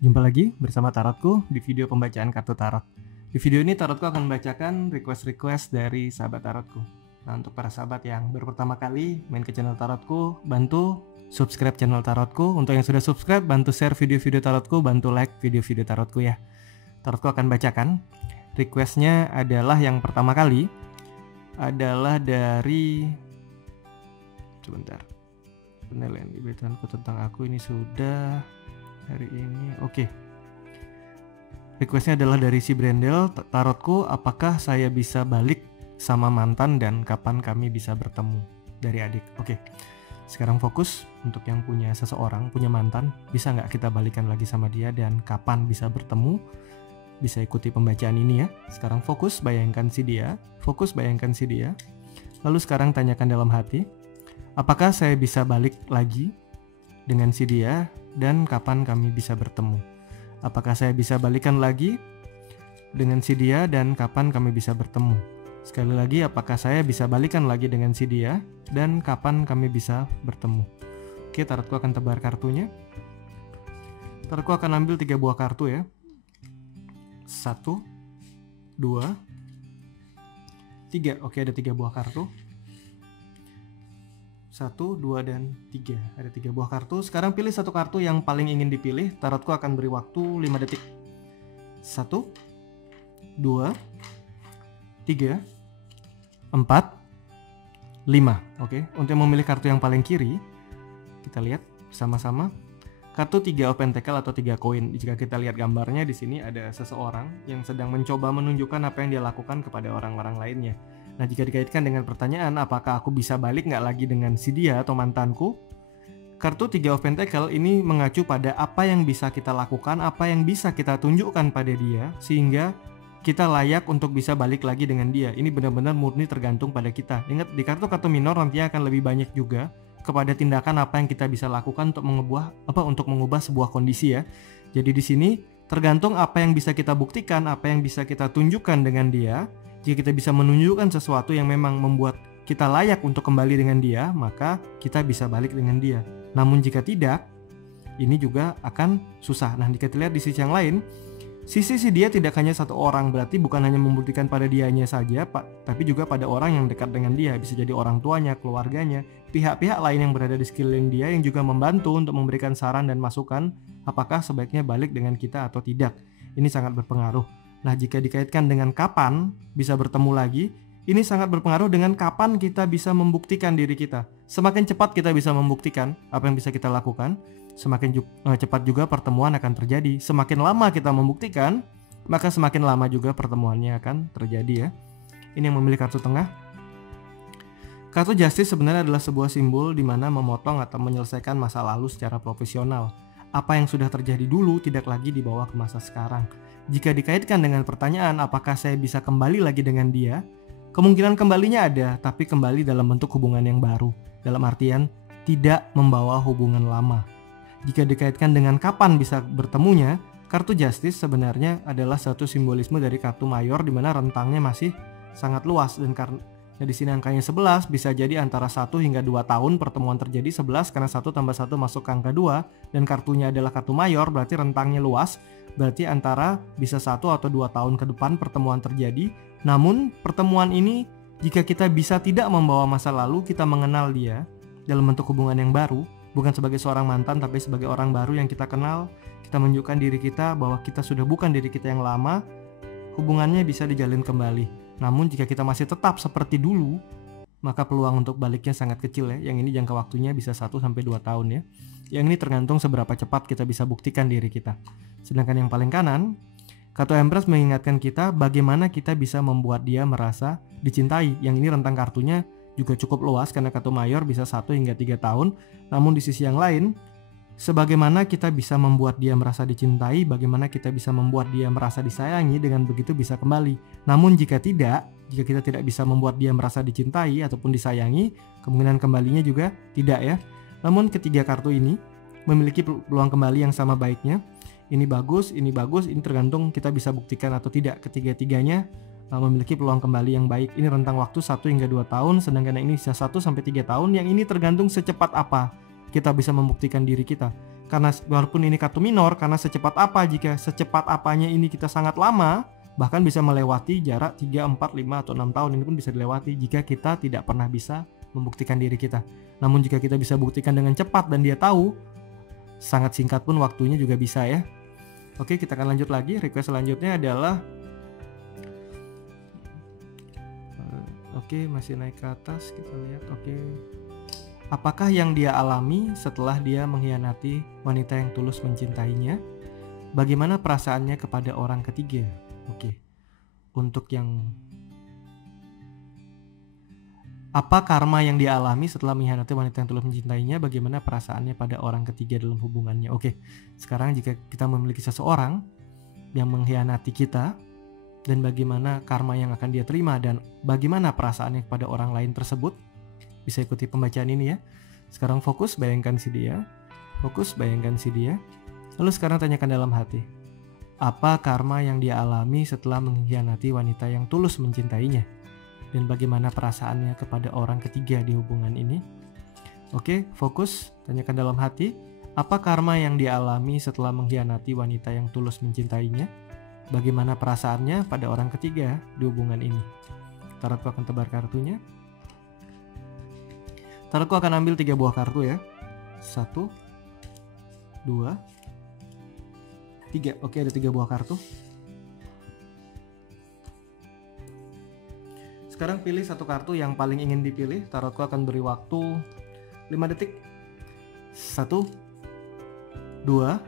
Jumpa lagi bersama Tarotku di video pembacaan kartu tarot. Di video ini Tarotku akan membacakan request-request dari sahabat Tarotku. Nah, untuk para sahabat yang baru pertama kali main ke channel Tarotku, bantu subscribe channel Tarotku. Untuk yang sudah subscribe, bantu share video-video Tarotku, bantu like video-video Tarotku ya. Tarotku akan bacakan. Requestnya adalah yang pertama kali adalah dari penilaian gebetanku tentang aku ini sudah hari ini. Oke. Requestnya adalah dari si Brendel. Tarotku, apakah saya bisa balik sama mantan dan kapan kami bisa bertemu? Dari adik. Oke. Sekarang fokus untuk yang punya seseorang, punya mantan, bisa nggak kita balikan lagi sama dia dan kapan bisa bertemu? Bisa ikuti pembacaan ini ya. Sekarang fokus bayangkan si dia. Lalu sekarang tanyakan dalam hati, apakah saya bisa balik lagi dengan si dia dan kapan kami bisa bertemu? Apakah saya bisa balikan lagi dengan si dia dan kapan kami bisa bertemu? Sekali lagi, apakah saya bisa balikan lagi dengan si dia dan kapan kami bisa bertemu? Oke, tarotku akan tebar kartunya. Tarotku akan ambil 3 buah kartu ya. 1, 2, 3. Oke, ada 3 buah kartu. 1, 2, dan 3. Ada 3 buah kartu. Sekarang pilih satu kartu yang paling ingin dipilih. Tarotku akan beri waktu 5 detik. 1, 2, 3, 4, 5. Oke, untuk memilih kartu yang paling kiri, kita lihat sama-sama. Kartu 3 of Pentacle atau 3 koin. Jika kita lihat gambarnya di sini ada seseorang yang sedang mencoba menunjukkan apa yang dia lakukan kepada orang-orang lainnya. Nah, jika dikaitkan dengan pertanyaan apakah aku bisa balik nggak lagi dengan si dia atau mantanku, kartu 3 of Pentacle ini mengacu pada apa yang bisa kita lakukan, apa yang bisa kita tunjukkan pada dia sehingga kita layak untuk bisa balik lagi dengan dia. Ini benar-benar murni tergantung pada kita. Ingat, di kartu-kartu minor nantinya akan lebih banyak juga kepada tindakan apa yang kita bisa lakukan untuk mengubah sebuah kondisi ya. Jadi di sini tergantung apa yang bisa kita buktikan, apa yang bisa kita tunjukkan dengan dia. Jika kita bisa menunjukkan sesuatu yang memang membuat kita layak untuk kembali dengan dia, maka kita bisa balik dengan dia. Namun jika tidak, ini juga akan susah. Nah, jika kita lihat di sisi yang lain, sisi dia tidak hanya satu orang, berarti bukan hanya membuktikan pada dianya saja, tapi juga pada orang yang dekat dengan dia. Bisa jadi orang tuanya, keluarganya, pihak-pihak lain yang berada di sekeliling dia yang juga membantu untuk memberikan saran dan masukan apakah sebaiknya balik dengan kita atau tidak. Ini sangat berpengaruh. Nah, jika dikaitkan dengan kapan bisa bertemu lagi, ini sangat berpengaruh dengan kapan kita bisa membuktikan diri kita. Semakin cepat kita bisa membuktikan apa yang bisa kita lakukan, semakin cepat juga pertemuan akan terjadi. Semakin lama kita membuktikan, maka semakin lama juga pertemuannya akan terjadi ya. Ini yang memilih kartu tengah. Kartu Justice sebenarnya adalah sebuah simbol di mana memotong atau menyelesaikan masa lalu secara profesional. Apa yang sudah terjadi dulu tidak lagi dibawa ke masa sekarang. Jika dikaitkan dengan pertanyaan apakah saya bisa kembali lagi dengan dia, kemungkinan kembalinya ada, tapi kembali dalam bentuk hubungan yang baru. Dalam artian tidak membawa hubungan lama. Jika dikaitkan dengan kapan bisa bertemunya, kartu Justice sebenarnya adalah satu simbolisme dari kartu mayor di mana rentangnya masih sangat luas, dan karena di sini angkanya 11, bisa jadi antara 1 hingga 2 tahun pertemuan terjadi. 11 karena 1 tambah 1 masuk ke angka 2, dan kartunya adalah kartu mayor, berarti rentangnya luas, berarti antara bisa 1 atau 2 tahun ke depan pertemuan terjadi. Namun pertemuan ini jika kita bisa tidak membawa masa lalu, kita mengenal dia dalam bentuk hubungan yang baru, bukan sebagai seorang mantan tapi sebagai orang baru yang kita kenal, kita menunjukkan diri kita bahwa kita sudah bukan diri kita yang lama, hubungannya bisa dijalin kembali. Namun jika kita masih tetap seperti dulu, maka peluang untuk baliknya sangat kecil ya. Yang ini jangka waktunya bisa 1-2 tahun ya. Yang ini tergantung seberapa cepat kita bisa buktikan diri kita. Sedangkan yang paling kanan, kartu Empress mengingatkan kita bagaimana kita bisa membuat dia merasa dicintai. Yang ini rentang kartunya juga cukup luas karena kartu mayor bisa 1 hingga 3 tahun. Namun di sisi yang lain, sebagaimana kita bisa membuat dia merasa dicintai, bagaimana kita bisa membuat dia merasa disayangi, dengan begitu bisa kembali. Namun jika kita tidak bisa membuat dia merasa dicintai ataupun disayangi, kemungkinan kembalinya juga tidak ya. Namun ketiga kartu ini memiliki peluang kembali yang sama baiknya. Ini bagus, ini tergantung kita bisa buktikan atau tidak. Ketiga-tiganya memiliki peluang kembali yang baik. Ini rentang waktu 1 hingga 2 tahun, sedangkan yang ini bisa 1-3 tahun. Yang ini tergantung secepat apa kita bisa membuktikan diri kita. karena walaupun ini kartu minor, karena secepat apa, jika secepat apanya ini kita sangat lama, bahkan bisa melewati jarak 3, 4, 5, atau 6 tahun, ini pun bisa dilewati jika kita tidak pernah bisa membuktikan diri kita. Namun jika kita bisa buktikan dengan cepat dan dia tahu, sangat singkat pun waktunya juga bisa ya. Oke, kita akan lanjut lagi. Request selanjutnya adalah oke, masih naik ke atas, kita lihat. Oke. Apakah yang dia alami setelah dia mengkhianati wanita yang tulus mencintainya? Bagaimana perasaannya kepada orang ketiga? Oke. Untuk yang apa karma yang dia alami setelah mengkhianati wanita yang tulus mencintainya? Bagaimana perasaannya pada orang ketiga dalam hubungannya? Oke. Sekarang jika kita memiliki seseorang yang mengkhianati kita, dan bagaimana karma yang akan dia terima dan bagaimana perasaannya kepada orang lain tersebut, bisa ikuti pembacaan ini ya. Sekarang fokus, bayangkan si dia. Fokus, bayangkan si dia. Lalu sekarang tanyakan dalam hati, apa karma yang dia alami setelah mengkhianati wanita yang tulus mencintainya? Dan bagaimana perasaannya kepada orang ketiga di hubungan ini? Oke, fokus, tanyakan dalam hati, apa karma yang dia alami setelah mengkhianati wanita yang tulus mencintainya? Bagaimana perasaannya pada orang ketiga di hubungan ini? Tarotku akan tebar kartunya. Tarotku akan ambil 3 buah kartu ya. 1, 2, 3. Oke, ada 3 buah kartu. Sekarang pilih satu kartu yang paling ingin dipilih. Tarotku akan beri waktu 5 detik. 1, 2,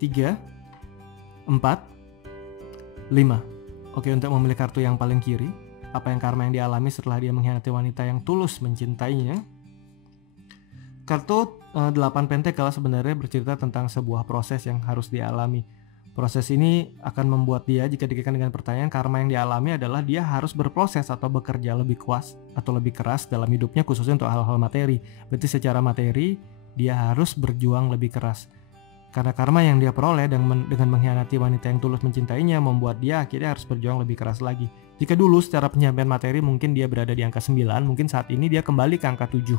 3, 4, 5. Oke, untuk memilih kartu yang paling kiri, apa yang karma yang dialami setelah dia mengkhianati wanita yang tulus mencintainya? Kartu 8 Pentakel sebenarnya bercerita tentang sebuah proses yang harus dialami. Proses ini akan membuat dia, jika dikaitkan dengan pertanyaan, karma yang dialami adalah dia harus berproses atau bekerja lebih kuat atau lebih keras dalam hidupnya, khususnya untuk hal-hal materi. Berarti secara materi dia harus berjuang lebih keras. Karena karma yang dia peroleh dengan mengkhianati wanita yang tulus mencintainya membuat dia akhirnya harus berjuang lebih keras lagi. Jika dulu secara penyampaian materi mungkin dia berada di angka 9, mungkin saat ini dia kembali ke angka 7.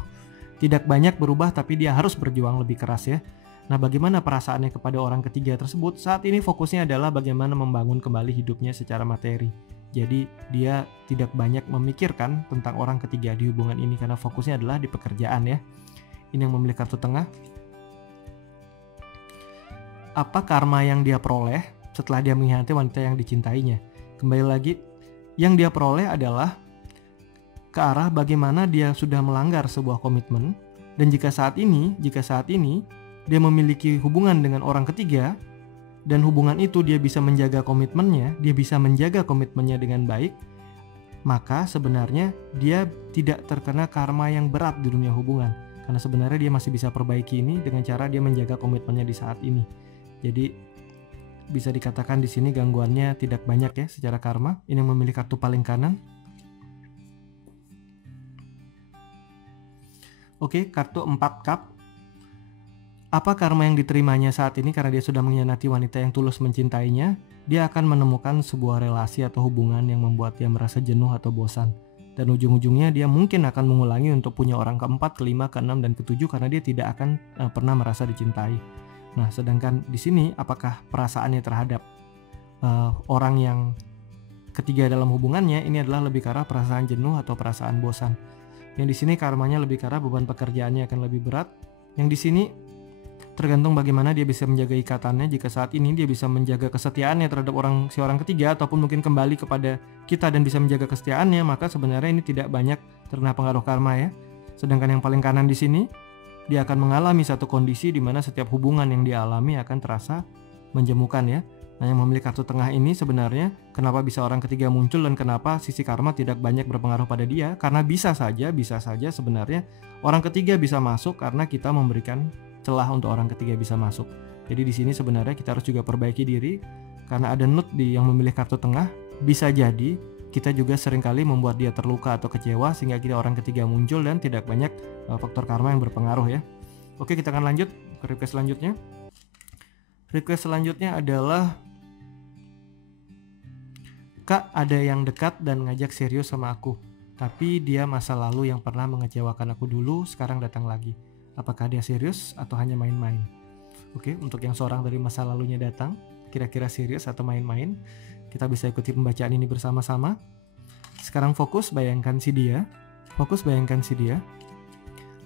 Tidak banyak berubah, tapi dia harus berjuang lebih keras ya. Nah, bagaimana perasaannya kepada orang ketiga tersebut? Saat ini fokusnya adalah bagaimana membangun kembali hidupnya secara materi. Jadi dia tidak banyak memikirkan tentang orang ketiga di hubungan ini karena fokusnya adalah di pekerjaan ya. Ini yang memilih kartu tengah. Apa karma yang dia peroleh setelah dia mengkhianati wanita yang dicintainya? Kembali lagi, yang dia peroleh adalah ke arah bagaimana dia sudah melanggar sebuah komitmen, dan jika saat ini dia memiliki hubungan dengan orang ketiga dan hubungan itu dia bisa menjaga komitmennya, dia bisa menjaga komitmennya dengan baik, maka sebenarnya dia tidak terkena karma yang berat di dunia hubungan karena sebenarnya dia masih bisa perbaiki ini dengan cara dia menjaga komitmennya di saat ini. Jadi bisa dikatakan di sini gangguannya tidak banyak ya secara karma. Ini yang memilih kartu paling kanan. Oke, kartu 4 cup. Apa karma yang diterimanya saat ini karena dia sudah mengkhianati wanita yang tulus mencintainya? Dia akan menemukan sebuah relasi atau hubungan yang membuat dia merasa jenuh atau bosan. Dan ujung-ujungnya dia mungkin akan mengulangi untuk punya orang keempat, kelima, keenam, dan ketujuh karena dia tidak akan pernah merasa dicintai. Nah, sedangkan di sini apakah perasaannya terhadap orang yang ketiga dalam hubungannya ini adalah lebih ke arah perasaan jenuh atau perasaan bosan. Yang di sini karmanya lebih ke arah beban pekerjaannya akan lebih berat. Yang di sini tergantung bagaimana dia bisa menjaga ikatannya. Jika saat ini dia bisa menjaga kesetiaannya terhadap si orang ketiga ataupun mungkin kembali kepada kita dan bisa menjaga kesetiaannya, maka sebenarnya ini tidak banyak terkena pengaruh karma ya. Sedangkan yang paling kanan di sini dia akan mengalami satu kondisi di mana setiap hubungan yang dia alami akan terasa menjemukan ya. Nah, yang memilih kartu tengah ini sebenarnya kenapa bisa orang ketiga muncul dan kenapa sisi karma tidak banyak berpengaruh pada dia? Karena bisa saja sebenarnya orang ketiga bisa masuk karena kita memberikan celah untuk orang ketiga bisa masuk. Jadi di sini sebenarnya kita harus juga perbaiki diri karena ada nut yang memilih kartu tengah. Bisa jadi kita juga seringkali membuat dia terluka atau kecewa sehingga kita orang ketiga muncul dan tidak banyak faktor karma yang berpengaruh ya. Oke, kita akan lanjut ke request selanjutnya. Request selanjutnya adalah, Kak, ada yang dekat dan ngajak serius sama aku, tapi dia masa lalu yang pernah mengecewakan aku dulu sekarang datang lagi. Apakah dia serius atau hanya main-main? Oke, untuk yang seorang dari masa lalunya datang, kira-kira serius atau main-main? Kita bisa ikuti pembacaan ini bersama-sama. Sekarang fokus bayangkan si dia. Fokus bayangkan si dia.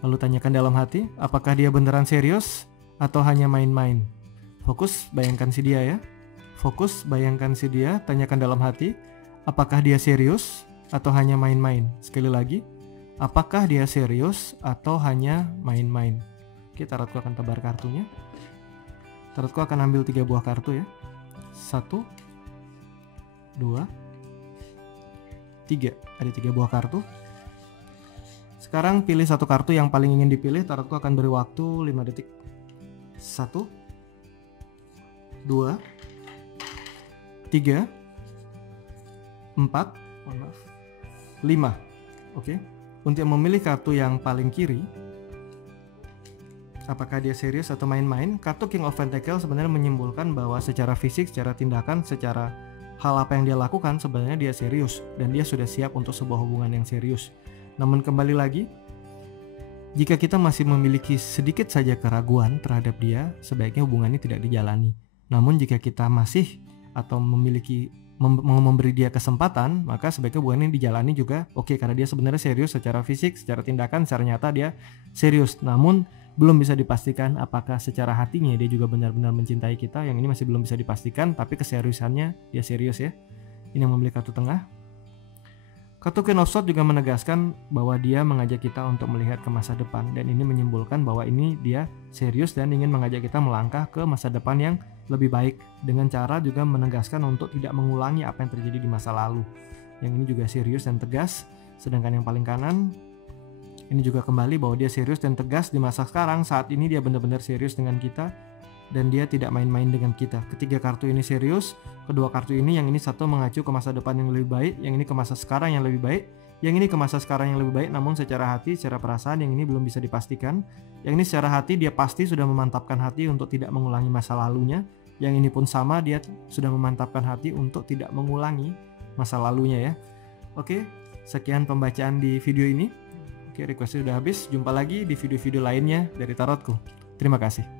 Lalu tanyakan dalam hati, apakah dia beneran serius atau hanya main-main? Fokus bayangkan si dia ya. Fokus bayangkan si dia, tanyakan dalam hati, apakah dia serius atau hanya main-main? Sekali lagi, apakah dia serius atau hanya main-main? Oke, tarotku akan tebar kartunya. Tarotku akan ambil 3 buah kartu ya. 1, 2, 3. Ada 3 buah kartu. Sekarang pilih satu kartu yang paling ingin dipilih. Tarotku akan beri waktu 5 detik. 1, 2, 3, 4, 5. Oke. Untuk memilih kartu yang paling kiri, apakah dia serius atau main-main? Kartu King of Pentacles sebenarnya menyimpulkan bahwa secara fisik, secara tindakan, secara hal apa yang dia lakukan sebenarnya dia serius dan dia sudah siap untuk sebuah hubungan yang serius. Namun kembali lagi, jika kita masih memiliki sedikit saja keraguan terhadap dia, sebaiknya hubungan ini tidak dijalani. Namun jika kita masih atau memiliki mau memberi dia kesempatan, maka sebaiknya hubungan ini dijalani juga. Oke, karena dia sebenarnya serius secara fisik, secara tindakan, secara nyata dia serius. Namun belum bisa dipastikan apakah secara hatinya dia juga benar-benar mencintai kita. Yang ini masih belum bisa dipastikan, tapi keseriusannya dia serius ya. Ini yang memiliki kartu tengah. Kartu Queen of Swords juga menegaskan bahwa dia mengajak kita untuk melihat ke masa depan, dan ini menyimpulkan bahwa ini dia serius dan ingin mengajak kita melangkah ke masa depan yang lebih baik, dengan cara juga menegaskan untuk tidak mengulangi apa yang terjadi di masa lalu. Yang ini juga serius dan tegas. Sedangkan yang paling kanan ini juga kembali bahwa dia serius dan tegas di masa sekarang. Saat ini dia benar-benar serius dengan kita dan dia tidak main-main dengan kita. Ketiga kartu ini serius, kedua kartu ini, yang ini satu mengacu ke masa depan yang lebih baik, yang ini ke masa sekarang yang lebih baik, yang ini ke masa sekarang yang lebih baik, namun secara hati, secara perasaan yang ini belum bisa dipastikan. Yang ini secara hati dia pasti sudah memantapkan hati untuk tidak mengulangi masa lalunya. Yang ini pun sama, dia sudah memantapkan hati untuk tidak mengulangi masa lalunya ya. Oke, sekian pembacaan di video ini. Oke, requestnya sudah habis. Jumpa lagi di video-video lainnya dari tarotku. Terima kasih.